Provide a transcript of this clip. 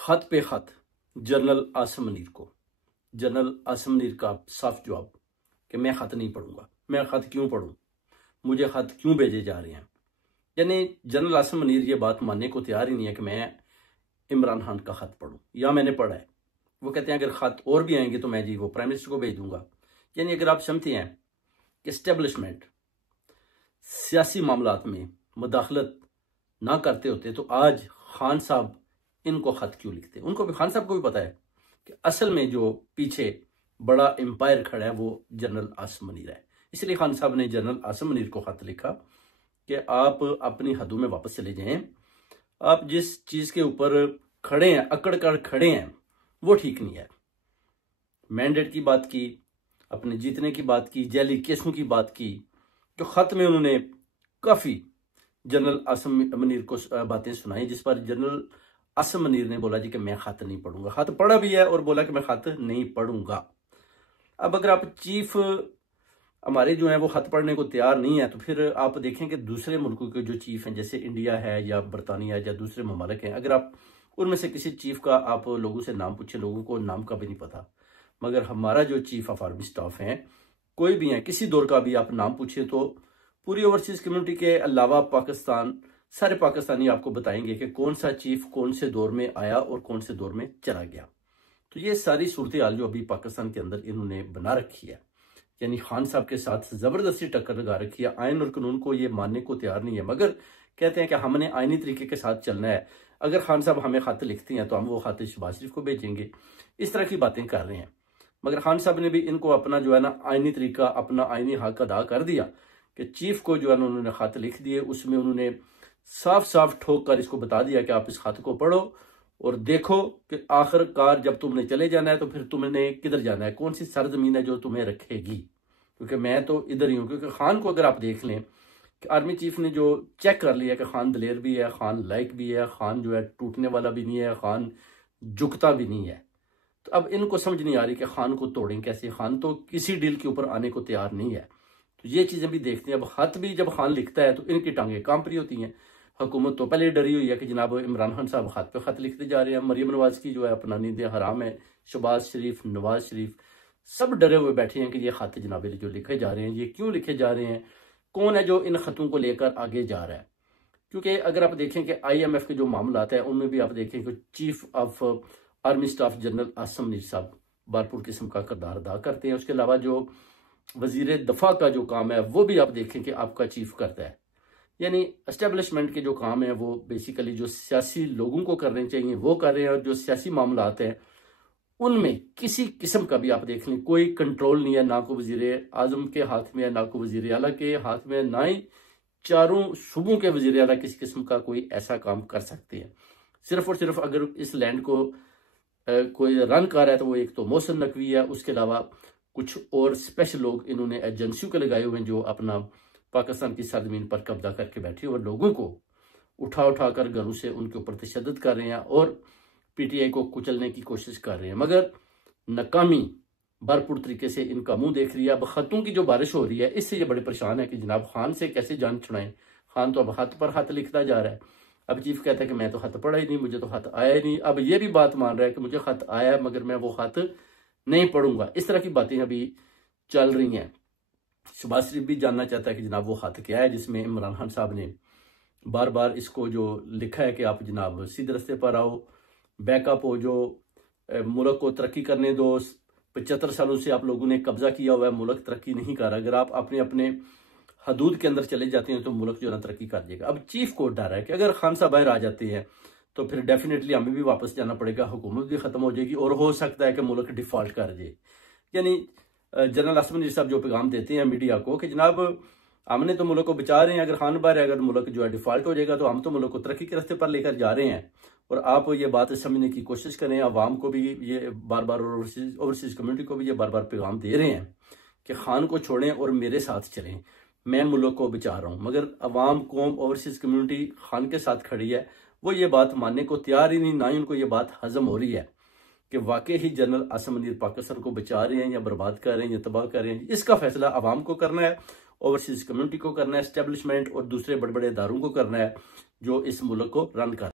खत पे खत जनरल आसिम मुनीर को। जनरल आसिम मुनीर का साफ जवाब कि मैं खत नहीं पढ़ूंगा। मैं खत क्यों पढ़ूं, मुझे खत क्यों भेजे जा रहे हैं। यानी जनरल आसिम मुनीर ये बात मानने को तैयार ही नहीं है कि मैं इमरान खान का खत पढ़ूं या मैंने पढ़ा है। वो कहते हैं अगर खत और भी आएंगे तो मैं जी वो प्राइम मिनिस्टर को भेज दूंगा। यानी अगर आप समझते हैं कि एस्टेब्लिशमेंट सियासी मामलात में मुदाखलत ना करते होते तो आज खान साहब इनको खत क्यों लिखते। उनको भी, खान साहब को भी पता है कि असल में जो पीछे बड़ा एम्पायर खड़ा है वो जनरल आसिम मुनीर है। इसलिए खान साहब ने जनरल आसिम मुनीर को खत लिखा कि आप अपनी हदों में वापस चले जाएं। आप जिस चीज के ऊपर खड़े हैं, अकड़ कर खड़े हैं, वो ठीक नहीं है। मैंडेट की बात की, अपने जीतने की बात की, जैली केसों की बात की, जो खत में उन्होंने काफी जनरल आसिम मुनीर को बातें सुनाई, जिस पर जनरल आसिम मुनीर ने बोला जी कि मैं खत नहीं पढ़ूंगा। खत पढ़ा भी है और बोला कि मैं खत नहीं पढ़ूंगा। अब अगर आप चीफ हमारे जो है वो खत पढ़ने को तैयार नहीं है तो फिर आप देखें कि दूसरे मुल्कों के जो चीफ हैं, जैसे इंडिया है या बरतानिया या दूसरे ममालिक हैं, अगर आप उनमें से किसी चीफ का आप लोगों से नाम पूछे, लोगों को नाम का भी नहीं पता। मगर हमारा जो चीफ ऑफ आर्मी स्टाफ है, कोई भी है, किसी दौर का भी आप नाम पूछे तो पूरी ओवरसीज कम्युनिटी के अलावा पाकिस्तान, सारे पाकिस्तानी आपको बताएंगे कि कौन सा चीफ कौन से दौर में आया और कौन से दौर में चला गया। तो ये सारी सूरत हाल जो अभी पाकिस्तान के अंदर इन्होंने बना रखी है, यानी खान साहब के साथ जबरदस्ती टक्कर लगा रखी है। आइन और कानून को ये मानने को तैयार नहीं है, मगर कहते हैं कि हमने आइनी तरीके के साथ चलना है। अगर खान साहब हमें खत लिखती हैं तो हम वो खत शहबाज शरीफ को भेजेंगे। इस तरह की बातें कर रहे हैं। मगर खान साहब ने भी इनको अपना जो है ना आइनी तरीका, अपना आइनी हक अदा कर दिया कि चीफ को जो है ना उन्होंने खत लिख दिए। उसमें उन्होंने साफ साफ ठोक कर इसको बता दिया कि आप इस खत को पढ़ो और देखो कि आखिरकार जब तुमने चले जाना है तो फिर तुमने किधर जाना है, कौन सी सरजमीन है जो तुम्हें रखेगी। क्योंकि मैं तो इधर ही हूँ। क्योंकि खान को अगर आप देख लें कि आर्मी चीफ ने जो चेक कर लिया कि खान दलेर भी है, खान लाइक भी है, खान जो है टूटने वाला भी नहीं है, खान झुकता भी नहीं है। तो अब इनको समझ नहीं आ रही कि खान को तोड़ें कैसे। खान तो किसी डील के ऊपर आने को तैयार नहीं है। तो ये चीजें भी देखते हैं। अब खत भी जब खान लिखता है तो इनकी टांगें कांप रही होती हैं। हुकूमत तो पहले डरी हुई है कि जनाब इमरान खान साहब खत पे खत लिखते जा रहे हैं। मरियम नवाज की जो है अपना नींदें हराम है, शहबाज शरीफ, नवाज शरीफ सब डरे हुए बैठे हैं कि ये खत जनाब जो लिखे जा रहे हैं ये क्यों लिखे जा रहे हैं, कौन है जो इन खतों को लेकर आगे जा रहा है। क्योंकि अगर आप देखें कि IMF के जो मामला है उनमें भी आप देखें कि chief of army staff general Asim Munir साहब भरपूर किस्म का किरदार अदा करते हैं। उसके अलावा जो वजीर दफा का जो काम है वो भी आप देखें कि आपका चीफ करता है। यानी एस्टेब्लिशमेंट के जो काम है वो बेसिकली जो सियासी लोगों को करने चाहिए वो कर रहे हैं। और जो सियासी मामलात हैं उनमें किसी किस्म का भी आप देख लें कोई कंट्रोल नहीं है। ना को वजीर आजम के हाथ में है, ना को वजीर आला के हाथ में, ना ही चारों सूबों के वजीर आला किसी किस्म का कोई ऐसा काम कर सकते हैं। सिर्फ और सिर्फ अगर इस लैंड को कोई रन कर रहा है तो वो एक तो मोहसिन नकवी है, उसके अलावा कुछ और स्पेशल लोग इन्होंने एजेंसियों के लगाए हुए हैं जो अपना पाकिस्तान की सरजमीन पर कब्जा करके बैठे और लोगों को उठा उठा कर घरों से उनके ऊपर तशद्दुद कर रहे हैं और PTI को कुचलने की कोशिश कर रहे हैं। मगर नाकामी भरपूर तरीके से इनका मुंह देख रही है। अब खतों की जो बारिश हो रही है इससे ये बड़े परेशान है कि जनाब खान से कैसे जान छुड़ाएं। खान तो अब खत पर खत लिखता जा रहा है। अब चीफ कहता है कि मैं तो खत पढ़ा ही नहीं, मुझे तो खत आया ही नहीं। अब ये भी बात मान रहा है कि मुझे खत आया है मगर मैं वो खत नहीं पढ़ूंगा। इस तरह की बातें अभी चल रही हैं। शहबाज शरीफ भी जानना चाहता है कि जनाब वो खत क्या है जिसमें इमरान खान साहब ने बार बार इसको जो लिखा है कि आप जनाब सीधे रस्ते पर आओ, बैकअप हो, जो मुल्क को तरक्की करने दो। 75 सालों से आप लोगों ने कब्जा किया हुआ है, मुल्क तरक्की नहीं कर रहा। अगर आप अपने अपने हदूद के अंदर चले जाते हैं तो मुल्क जो है ना तरक्की कर जाएगा। अब चीफ को डर है कि अगर खान साहब बाहर आ जाते हैं तो फिर डेफिनेटली हमें भी वापस जाना पड़ेगा, हुकूमत भी खत्म हो जाएगी और हो सकता है कि मुल्क डिफॉल्ट कर जाए। यानी जनरल आसिम मुनीर साहब जो पैगाम देते हैं मीडिया को कि जनाब हमने तो मुल्क को बचा रहे हैं, अगर खान बाहर है, अगर मुल्क जो है डिफॉल्ट हो जाएगा तो हम तो मुल्क को तरक्की के रास्ते पर लेकर जा रहे हैं। और आप ये बात समझने की कोशिश करें। आवाम को भी ये बार बार, ओवरसीज कम्युनिटी को भी ये बार बार पैगाम दे रहे हैं कि खान को छोड़ें और मेरे साथ चलें, मैं मुल्क को बचा रहा हूँ। मगर अवाम, कौम, ओवरसीज कम्युनिटी खान के साथ खड़ी है। वो ये बात मानने को तैयार ही नहीं, ना ही उनको ये बात हजम हो रही है कि वाकई ही जनरल आसिम मुनीर पाकिस्तान को बचा रहे हैं या बर्बाद कर रहे हैं या तबाह कर रहे हैं। इसका फैसला अवाम को करना है, ओवरसीज कम्युनिटी को करना है, एस्टेब्लिशमेंट और दूसरे बड़े बड़े इदारों को करना है जो इस मुल्क को रन कर